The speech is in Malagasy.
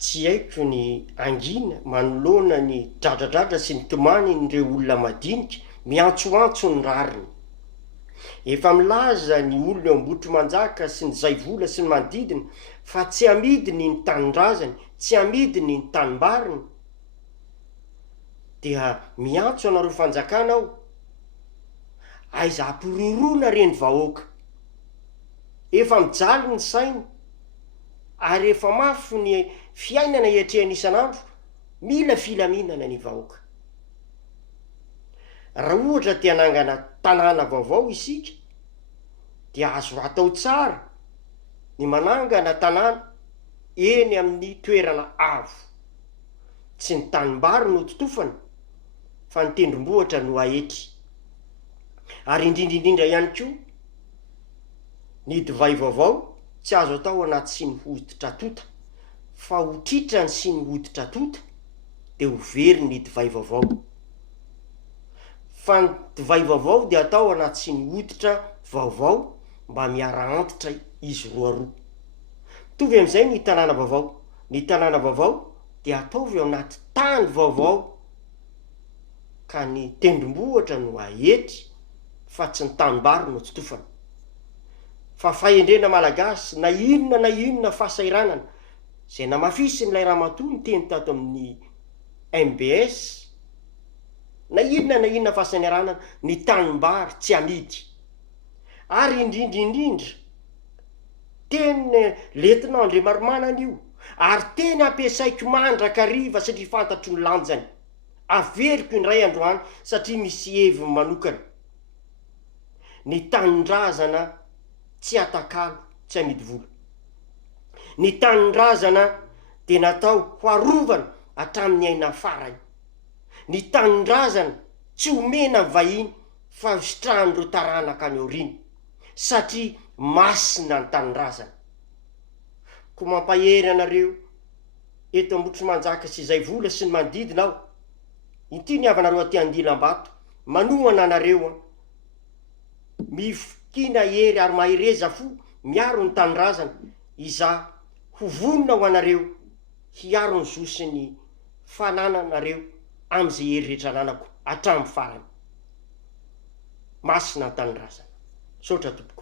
tsy haiko ny angina manoloana ny dradradratra sy ny tomany nyreo olona madinika miantsoantso ny rariny. Efa milaza ny olona eo ambotro manjaka sy ny zaivola sy ny manodidina fa tsy amidiny ny tanindrazany, tsy amidiny ny tanimbariny, dia miantso anareo fanjakana aho, aiza ampirorona reny vahoaka, efa mijaly ny sainy, ary efa mafy ny fiainana hiatrehany isan'andro, mila filaminana ny vahoaka. Raha ohatra te hanangana tanàna vaovao isika, dia azo atao tsara ny manangana tanàna eny amin'ny toerana avo, tsy ny tanimbary no totofana fa ny tendrombohitra no ahetry. Ary indrindraindrindra ihany koa ny divay vaovao tsy azo atao anaty sy ny hoditra tota, fa ho tritrany sy ny hoditra tota de ho very ny divay vaovao. Fa ny divay vaovao de atao anaty sy ny hoditra vaovao mba miara antitra izy roa. Mitovy amin'izay ny tanàna vaovao. Ny tanàna vaovao de ataovy ao anaty tany vaovao, ka ny tendrombohitra no ahetry fa tsy ny tanimbary no totofana. Fa fahendrena malagasy na inona fasairanana, zay namafisy n'ilay ramatoa ny teny tato amin'ny MBS, na inona fasairanana, ny tanimbary tsy amidy. Ary indrindraindrindra teny Letenant André Marimanana io, ary teny ampiasaiko mandrakariva satria fantatro ny lanjany, averiko indray androany satria misy heviny manokana. Ny tanindrazana tsy atakalo, tsy amidy vola. Ny tanindrazana de natao hoarovana hatramin'ny aina farany. Ny tanindrazana tsy omena vahiny fa sitrahan'ireo taranaka any aoriana, satria masina ny tanindrazana. Ko mampahery anareo eto ambotry manjaka sy izay vola sy ny manodidina aho, ity ny avanareo aty Andilam-bato, manohana anareo mifokina hery ary mahereza fo miaro ny tanindrazana, iza ho vonona ho anareo hiaro ny zo sy ny fanananareo am'izay hery rehetra ananako hatramin'ny farany. Masina ny tanindrazana. Saotra tompoko.